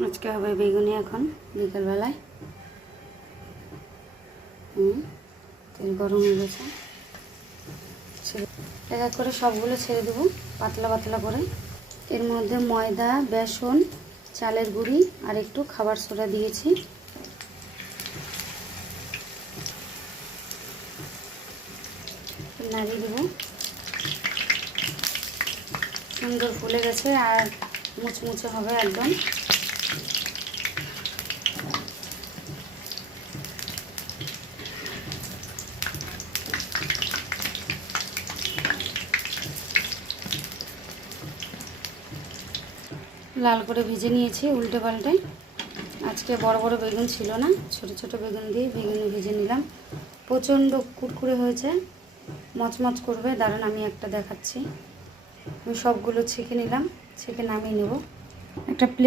আজকে হবে বেগুনি এখন বিকেলবেলায়। তেল গরম হয়ে গেছে, এক এক করে সবগুলো ছেড়ে দেবো পাতলা পাতলা করে। এর মধ্যে ময়দা, বেসন, চালের গুঁড়ি আর একটু খাবার সোডা দিয়েছি। নাড়িয়ে দেবো। সুন্দর ফুলে গেছে আর মুচমুচে হবে একদম। লাল করে ভেজে নিয়েছি উল্টে পাল্টে। আজকে বড় বড় বেগুন ছিল না, ছোট ছোট বেগুন দিয়ে বেগুনি ভেজে নিলাম। প্রচণ্ড কুরকুরে হয়েছে, মচমচ করবে। দাঁড়ান আমি একটা দেখাচ্ছি। আমি সবগুলো ছেঁকে নিলাম, ছেঁকে নামিয়ে নেব একটা প্লেট।